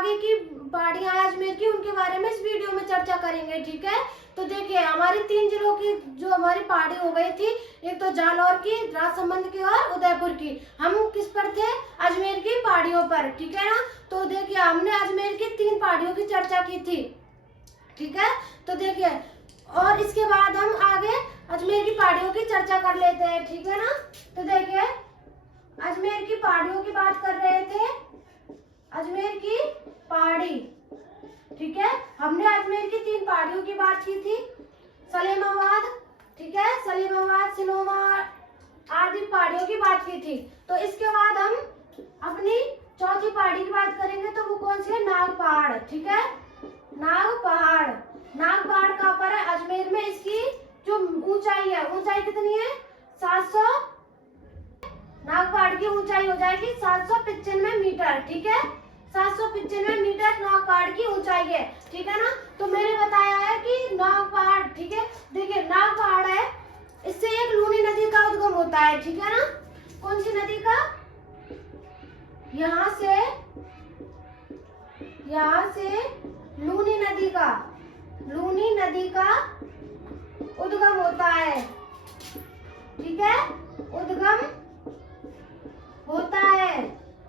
आगे की पहाड़ियां अजमेर की, उनके बारे में इस वीडियो में चर्चा करेंगे। ठीक है, तो देखिए हमारी 3 जिलों की जो हमारी पहाड़ी हो गई थी, एक तो जालौर की, राजसमंद की और उदयपुर की। हम किस पर थे? अजमेर की पहाड़ियों पर। ठीक है ना। तो देखिए हमने अजमेर की 3 पहाड़ियों की चर्चा की थी। ठीक है, तो देखिए और इसके बाद हम आगे अजमेर की पहाड़ियों की चर्चा कर लेते हैं। ठीक है ना। तो देखिए अजमेर की पहाड़ियों की बात कर रहे थे, अजमेर की पहाड़ी। ठीक है, हमने अजमेर की 3 पहाड़ियों की बात की थी, सलेमाबाद, ठीक है, सलेमाबाद, सिलोमा आदि पहाड़ियों की बात की थी। तो इसके बाद हम अपनी चौथी पहाड़ी की बात करेंगे, तो वो कौन सी है? नाग पहाड़। ठीक है, नाग पहाड़। नाग पहाड़ कहाँ पर है? अजमेर में। इसकी जो ऊंचाई है, ऊंचाई कितनी है? 700। नाग पहाड़ की ऊंचाई हो जाएगी 795 मीटर। ठीक है, 795 मीटर नाग पहाड़ की ऊंचाई है। ठीक है ना। तो मैंने बताया है कि नाग पहाड़, ठीक है, देखिए नाग पहाड़ है, इससे एक लूनी नदी का उद्गम होता है। ठीक है ना। कौन सी नदी का? यहाँ से लूनी नदी का उद्गम होता है। ठीक है, उद्गम होता है।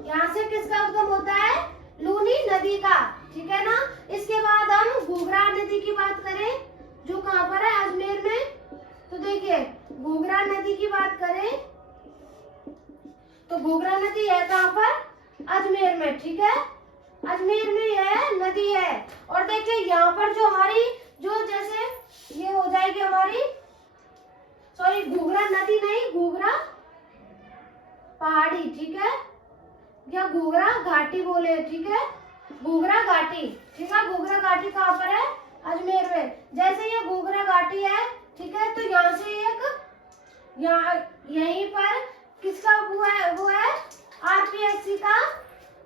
यहाँ से किसका उद्गम होता है? लूनी नदी का। ठीक है ना। इसके बाद हम घूघरा नदी की बात करें, जो कहाँ पर है? अजमेर में। तो देखिए घूघरा नदी की बात करें तो घूघरा नदी है कहाँ पर? अजमेर में। ठीक है, अजमेर में यह नदी है। और देखिए यहाँ पर जो हमारी जो जैसे ये हो जाएगी हमारी, सॉरी घूघरा नदी नहीं, घूघरा पहाड़ी। ठीक है, या घूघरा घाटी बोले। ठीक है, घूघरा घाटी। ठीक है, घूघरा घाटी कहाँ पर है? अजमेर में। जैसे ये घूघरा घाटी है, ठीक है, तो यहाँ से यहाँ यहीं पर किसका वो है आरपीएससी का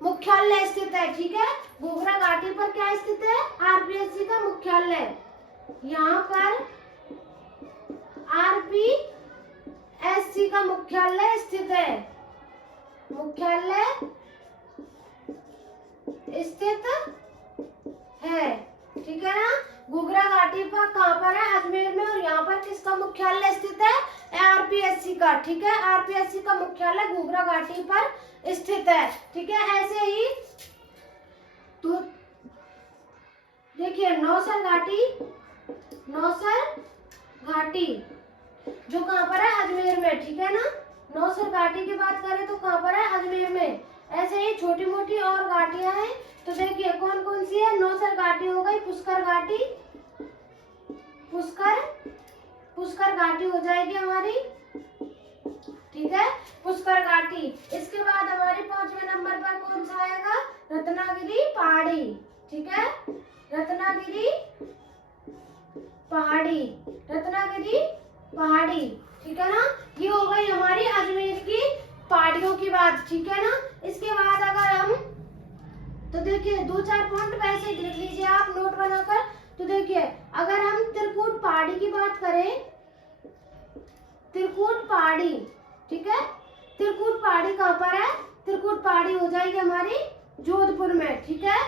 मुख्यालय स्थित है। ठीक है, घूघरा घाटी पर क्या स्थित है? आरपीएससी का मुख्यालय। यहाँ पर आरपीएससी का मुख्यालय स्थित है, मुख्यालय स्थित है। ठीक है ना। घूघरा घाटी पर कहाँ पर है? अजमेर में। और यहाँ पर किसका मुख्यालय स्थित है? आरपीएससी का। ठीक है, आरपीएससी का मुख्यालय घूघरा घाटी पर स्थित है। ठीक है, ऐसे ही तो देखिए नौसर घाटी जो कहाँ पर है? अजमेर में। ठीक है ना। नौसर घाटी की बात करें तो कहाँ पर है? अजमेर में। ऐसे ही छोटी मोटी और घाटियां हैं, तो देखिए कौन कौन सी है? नौसर घाटी हो गई, पुष्कर घाटी, पुष्कर घाटी हो जाएगी हमारी। ठीक है, पुष्कर घाटी। इसके बाद हमारी 5वें नंबर पर कौन सा आएगा? रत्नागिरी पहाड़ी। ठीक है, रत्नागिरी पहाड़ी। ठीक है ना। ये हो गई हमारी अजमेर की पहाड़ियों की बात। ठीक है ना। इसके बाद अगर हम तो देखिए 2-4 पॉइंट वैसे लिख लीजिए आप नोट बनाकर। तो देखिए अगर हम त्रिकूट पहाड़ी की बात करें, त्रिकूट पहाड़ी, ठीक है, त्रिकूट पहाड़ी कहाँ पर है? त्रिकूट पहाड़ी हो जाएगी हमारी जोधपुर में। ठीक है,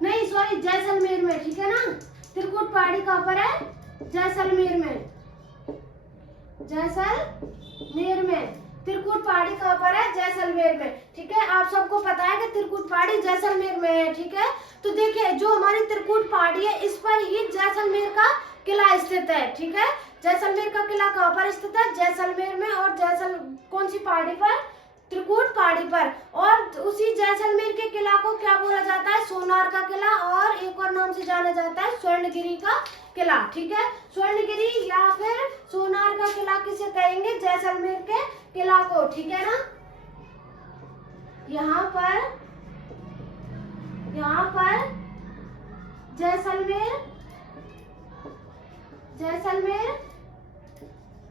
नहीं सॉरी जैसलमेर में। ठीक है ना। त्रिकूट पहाड़ी कहाँ पर है? जैसलमेर में। जैसलमेर में। त्रिकूट पहाड़ी कहाँ पर है? जैसलमेर में। ठीक है, आप सबको पता है कि त्रिकूट पहाड़ी जैसलमेर में है। ठीक है, तो देखिए जो हमारी त्रिकूट पहाड़ी है, इस पर ही जैसलमेर का किला स्थित है। ठीक है, जैसलमेर का किला कहाँ पर स्थित है? जैसलमेर में। और कौन सी पहाड़ी पर? त्रिकूट पहाड़ी पर। और उसी जैसलमेर के किला को क्या बोला जाता है? सोनार का किला, और एक और नाम से जाना जाता है स्वर्णगिरी का किला। ठीक है, स्वर्णगिरी या फिर सोनार का किला किसे कहेंगे? जैसलमेर के किला को। ठीक है ना। यहाँ पर जैसलमेर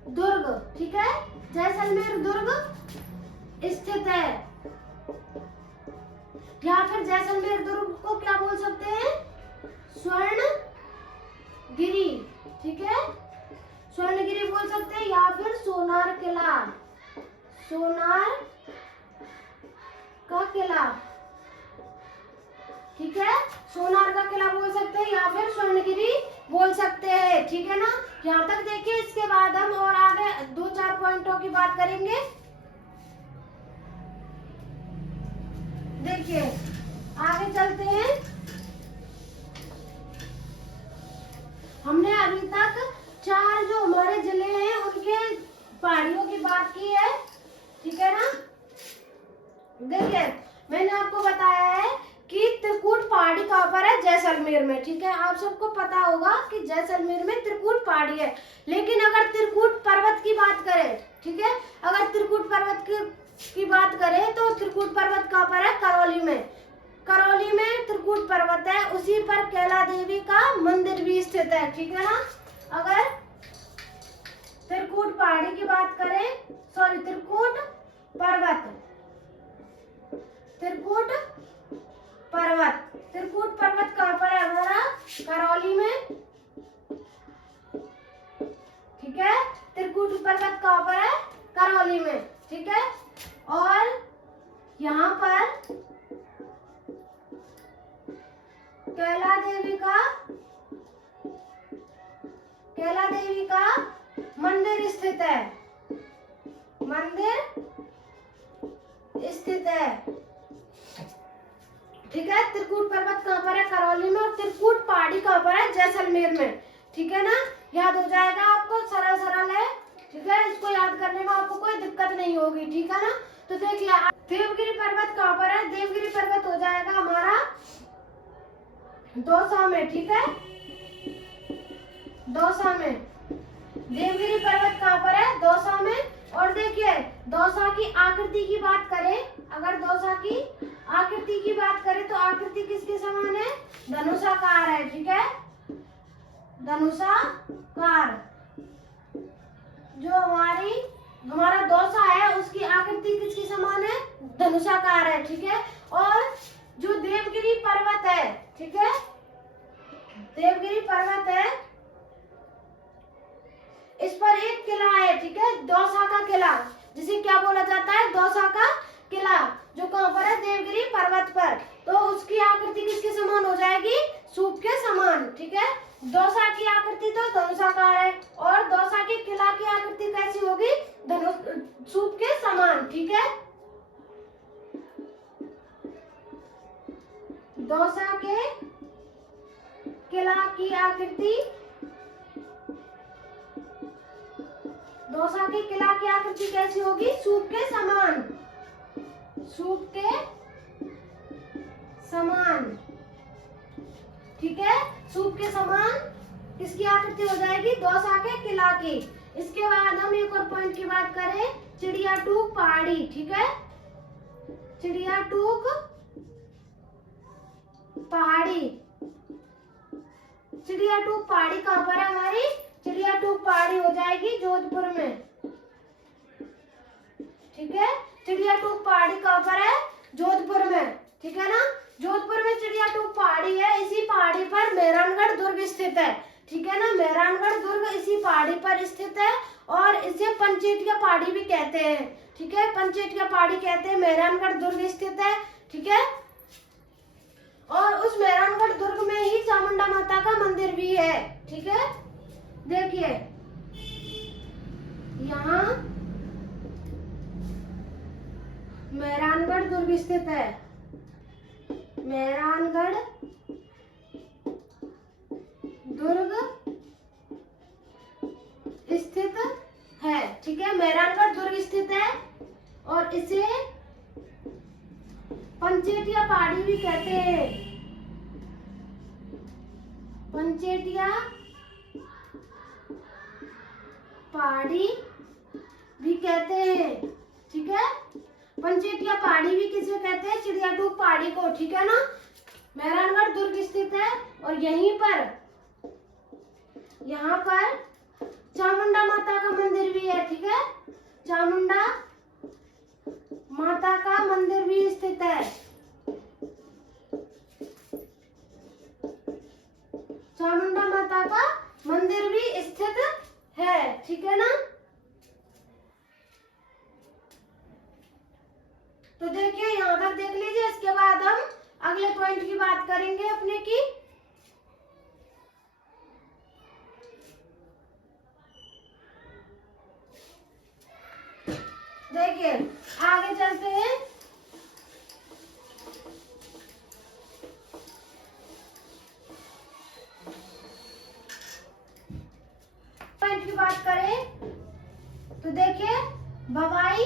दुर्ग। ठीक है, जैसलमेर दुर्ग स्थित है। या फिर जैसलमेर दुर्ग को क्या बोल सकते हैं? स्वर्णगिरी। ठीक है, स्वर्णगिरी बोल सकते हैं, या फिर सोनार किला, सोनार का किला। ठीक है, सोनार का किला बोल सकते हैं या फिर स्वर्णगिरी बोल सकते हैं, ठीक है ना। यहाँ तक देखिए, इसके बाद हम और आगे 2-4 पॉइंटों की बात करेंगे। देखिए आगे चलते हैं। हमने अभी तक 4 जो हमारे जिले हैं उनके पहाड़ियों की बात की है, ठीक है ना। देखिए मैंने आपको बताया है कि त्रिकुट पहाड़ी कहाँ पर है, जैसलमेर में, ठीक है। आप सबको पता होगा कि जैसलमेर में त्रिकुट पहाड़ी है। लेकिन अगर त्रिकुट पर्वत की बात करें, ठीक है, अगर त्रिकुट पर्वत की बात करें तो त्रिकुट पर्वत कहाँ पर है, करौली में। करौली में त्रिकुट पर्वत है, उसी पर कैला देवी का मंदिर भी स्थित है, ठीक है ना। अगर त्रिकुट पहाड़ी की बात करें, सॉरी त्रिकुट पर्वत, त्रिकुट पर्वत कहाँ पर है हमारा, करौली में, ठीक है। त्रिकुट पर्वत कहाँ पर है, करौली में, ठीक है। और यहाँ पर कैला देवी का मंदिर स्थित है, ठीक है। त्रिकुट पर्वत कहाँ पर है, करौली में, और त्रिकुट पहाड़ी कहाँ पर है, जैसलमेर में, ठीक है ना। याद हो जाएगा आपको, सरल है, ठीक है। इसको याद करने में आपको कोई दिक्कत नहीं होगी, ठीक है ना। तो देखिए देवगिरी पर्वत कहाँ पर है, देवगिरी पर्वत हो जाएगा हमारा दौसा में, ठीक है, दौसा में। देवगिरी पर्वत कहाँ पर है, दौसा में। और देखिए दौसा की आकृति की बात करें, अगर दौसा की आकृति की बात करें तो आकृति किसके समान है, धनुषाकार है, ठीक है, धनुषाकार। जो हमारा दौसा है उसकी आकृति किसके समान है, धनुषाकार है, ठीक है। और जो देवगिरी पर्वत है, ठीक है, देवगिरी पर्वत है, इस पर एक किला है, ठीक है, दौसा का किला, जिसे क्या बोला जाता है, दौसा का किला, जो कहाँ पर है, देवगिरी पर्वत पर। तो उसकी आकृति किसके समान हो जाएगी, सूप के समान, ठीक है। दौसा की आकृति तो धनुषाकार है, और दौसा के किला की आकृति कैसी होगी, सूप के समान, ठीक है। दौसा के किला की आकृति, दौसा के किला की आकृति कैसी होगी, सूप के समान, सूप के समान, ठीक है। सूप के समान किसकी आकृति हो जाएगी, दौसा के किला की। इसके बाद हम एक और पॉइंट की बात करें, चिड़ियाटूक पहाड़ी, ठीक है, चिड़ियाटूक पहाड़ी। चिड़ियाटूक पहाड़ी कहाँ पर है हमारी, चिड़ियाटूक पहाड़ी हो जाएगी जोधपुर में, ठीक है। चिड़ियाटूक पहाड़ी कहाँ पर है, जोधपुर में, ठीक है ना। जोधपुर में चिड़ियाटूक पहाड़ी है, इसी पहाड़ी पर मेहरानगढ़ दुर्ग स्थित है, ठीक है ना। मेहरानगढ़ दुर्ग इसी पहाड़ी पर स्थित है, और इसे पंचेटिया पहाड़ी भी कहते हैं, ठीक है, पंचेटिया पहाड़ी कहते हैं, मेहरानगढ़ दुर्ग स्थित है, ठीक है। और उस मेहरानगढ़ दुर्ग में ही चामुंडा माता का मंदिर भी है, ठीक है। देखिए यहाँ मेहरानगढ़ दुर्ग स्थित है, मेहरानगढ़ दुर्ग स्थित है, ठीक है, मेहरानगढ़ दुर्ग स्थित है, और इसे पंचेटिया पहाड़ी भी कहते हैं, पंचेटिया पहाड़ी भी कहते हैं, ठीक है। पंचेटिया पहाड़ी भी किसे कहते हैं, चिड़ियाटूक पहाड़ी को, ठीक है ना। मेहरानगढ़ दुर्ग स्थित है, और यहीं पर यहाँ पर चामुंडा माता का मंदिर भी है, ठीक है, चामुंडा माता का मंदिर भी स्थित है, चामुंडा माता का मंदिर भी स्थित है, ठीक है ना। तो देखिए यहाँ तक देख लीजिए, इसके बाद हम अगले पॉइंट पॉइंट की बात करेंगे अपने की। देखिए आगे चलते हैं। पॉइंट की बात करें तो देखिए भवाई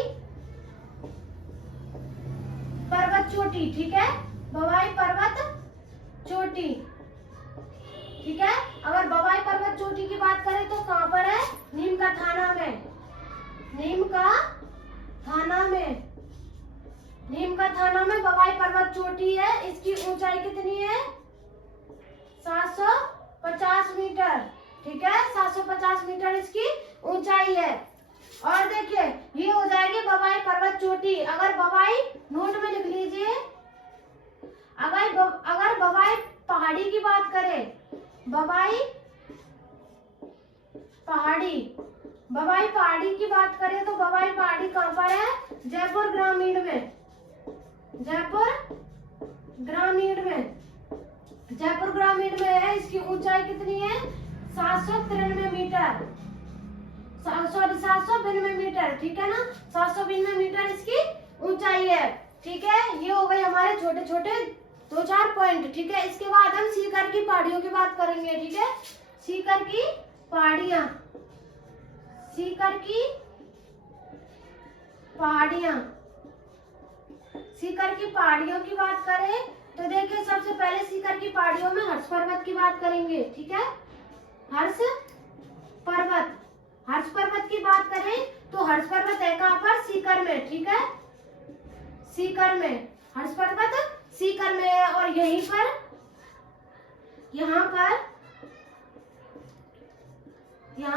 पर्वत चोटी, ठीक है, भवाई पर्वत चोटी, ठीक है। अगर भवाई पर्वत चोटी की बात करें तो कहाँ पर है? नीम का थाना में, नीम का थाना में, नीम का थाना में भवाई पर्वत चोटी है। इसकी ऊंचाई कितनी है? 750 मीटर, ठीक है, 750 मीटर इसकी ऊंचाई है। और देखिए ये हो जाएगी भवाई पर्वत चोटी। अगर भवाई नोट में लिख लीजिए, अगर भवाई पहाड़ी की बात करें, भवाई पहाड़ी, भवाई पहाड़ी की बात करें तो भवाई पहाड़ी कहाँ पर है? जयपुर ग्रामीण में, जयपुर ग्रामीण में, जयपुर ग्रामीण में है। इसकी ऊंचाई कितनी है? 793 मीटर, सॉरी 792 मीटर, ठीक है ना, 792 मीटर इसकी ऊंचाई है, ठीक है। ये हो गए हमारे छोटे छोटे 2-4 पॉइंट, ठीक है। इसके बाद हम सीकर की पहाड़ियों की बात करेंगे, ठीक है। सीकर की पहाड़ियां, सीकर की पहाड़ियां, सीकर की पहाड़ियों की बात करें तो देखिए सबसे पहले सीकर की पहाड़ियों में हर्ष पर्वत की बात करेंगे, ठीक है। हर्ष पर्वत, हर्ष पर्वत की बात करें तो हर्ष पर्वत है कहाँ पर? सीकर में, ठीक है, सीकर में हर्ष पर्वत सीकर में है। और यहीं पर, यहाँ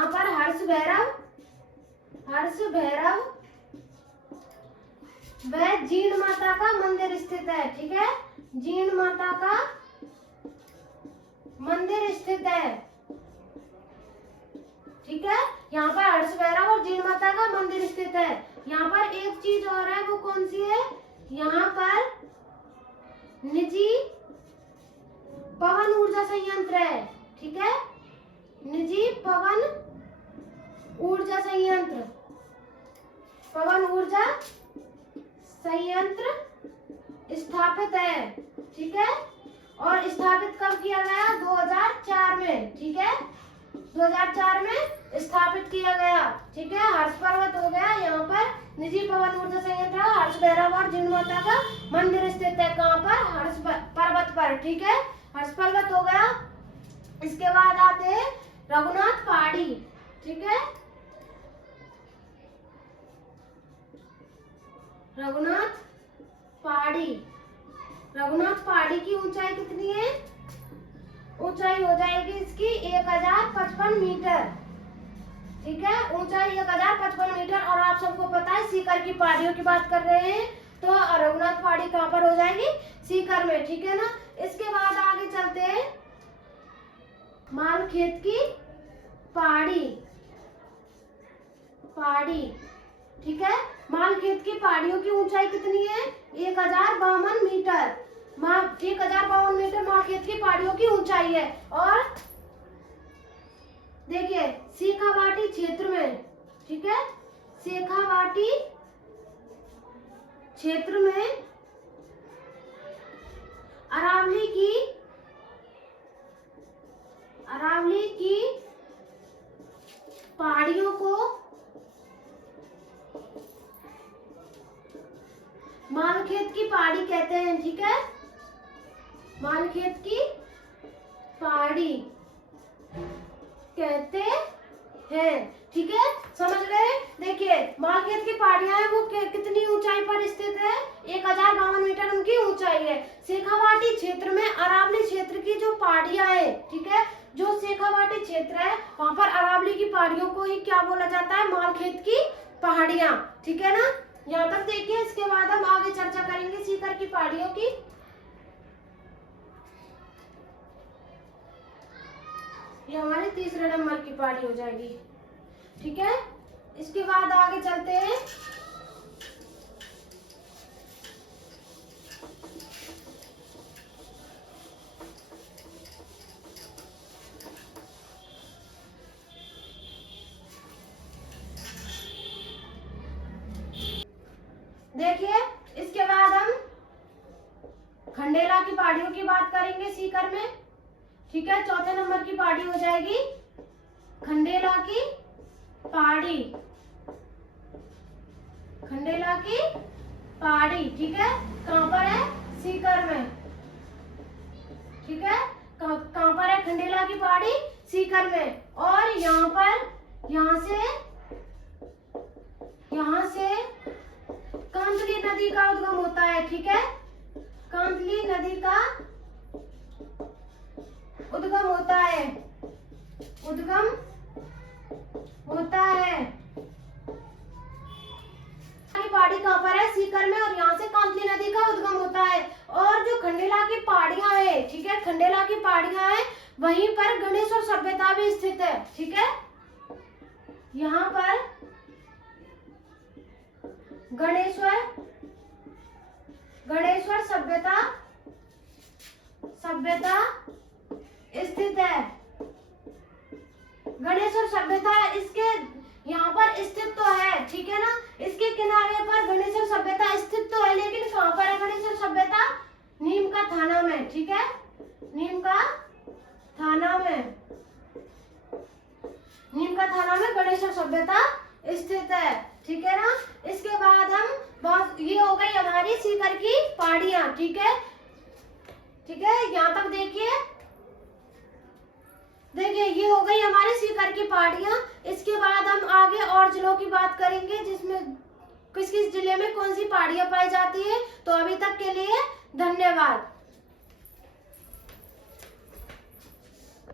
पर हर्ष भैरव, हर्ष भैरव व जीण माता का मंदिर स्थित है, ठीक है, जीण माता का मंदिर स्थित है, ठीक है। यहाँ पर हर्ष भैरव और जीण माता का मंदिर स्थित है। यहाँ पर एक चीज और है, वो कौन सी है? यहाँ पर निजी पवन ऊर्जा संयंत्र है, ठीक है, निजी पवन ऊर्जा संयंत्र, पवन ऊर्जा संयंत्र स्थापित है, ठीक है। और स्थापित कब किया गया? 2004 में, ठीक है, 2004 में स्थापित किया गया, ठीक है। हर्ष पर्वत हो गया, यहाँ पर निजी पवन ऊर्जा संयंत्र, हर्ष भैरव और जीण माता का मंदिर स्थित है, कहाँ पर? हर्ष पर्वत पर, ठीक है, हर्ष पर्वत हो गया। इसके बाद आते हैं रघुनाथ पहाड़ी, ठीक है, रघुनाथ पहाड़ी, रघुनाथ पहाड़ी की ऊंचाई कितनी है? ऊंचाई हो जाएगी इसकी 1055 मीटर, ठीक है, ऊंचाई 1055 मीटर। और आप सबको पता है सीकर की पहाड़ियों की बात कर रहे हैं तो रघुनाथ पहाड़ी कहाँ पर हो जाएगी? सीकर में, ठीक है ना। इसके बाद आगे चलते हैं मालखेत की पहाड़ी, पहाड़ी, ठीक है। मालखेत की पहाड़ियों की ऊंचाई कितनी है? 1052 मीटर, 1052 मीटर मालखेत की पहाड़ियों की ऊंचाई है। और देखिए शेखावाटी क्षेत्र में, ठीक है, शेखावाटी क्षेत्र में अरावली की पहाड़ियों को मालखेत की पहाड़ी कहते हैं, ठीक है, मालखेत की पहाड़ी कहते हैं, ठीक है, समझ गए। देखिए मालखेत की पहाड़ियां हैं, वो कितनी ऊंचाई पर स्थित है? 1052 मीटर उनकी ऊंचाई है। शेखावाटी क्षेत्र में अरावली क्षेत्र की जो पहाड़ियां हैं, ठीक है, जो शेखावाटी क्षेत्र है वहां पर अरावली की पहाड़ियों को ही क्या बोला जाता है? मालखेत की पहाड़ियां, ठीक है ना। यहाँ तक देखिए, इसके बाद हम आगे चर्चा करेंगे सीकर की पहाड़ियों की। ये हमारे तीसरे नंबर की पहाड़ी हो जाएगी, ठीक है। इसके बाद आगे चलते हैं खंडेला की पहाड़ियों की बात करेंगे सीकर में, ठीक है। चौथे नंबर की पहाड़ी हो जाएगी खंडेला की पहाड़ी, खंडेला की पहाड़ी, ठीक है। कहाँ पर है? सीकर में, ठीक है। कहाँ पर है खंडेला की पहाड़ी? सीकर में। और यहाँ से कांतली नदी का उद्गम होता है, ठीक है। कांतली नदी का उद्गम होता है, उद्गम होता है। पहाड़ी कहाँ पर है? सीकर में। और यहाँ से कांतली नदी का उद्गम होता है। और जो खंडेला की पहाड़ियां है, ठीक है, खंडेला की पहाड़ियां है, वहीं पर गणेश्वर सभ्यता भी स्थित है, ठीक है। यहाँ पर गणेश्वर सभ्यता स्थित है। गणेश्वर सभ्यता इसके यहाँ पर स्थित तो है, ठीक है ना। इसके किनारे पर गणेश्वर सभ्यता स्थित तो है, लेकिन कहाँ पर है गणेश्वर सभ्यता? नीम का थाना में, ठीक है। नीम का थाना में गणेश्वर सभ्यता स्थित है, ठीक है ना। इसके बाद हम ये हो गई हमारी सीकर की पहाड़ियां, ठीक है, ठीक है। यहाँ तक देखिए ये हो गई हमारी सीकर की पहाड़ियां। इसके बाद हम आगे और जिलों की बात करेंगे, जिसमें किस किस जिले में कौन सी पहाड़ियां पाई जाती है। तो अभी तक के लिए धन्यवाद।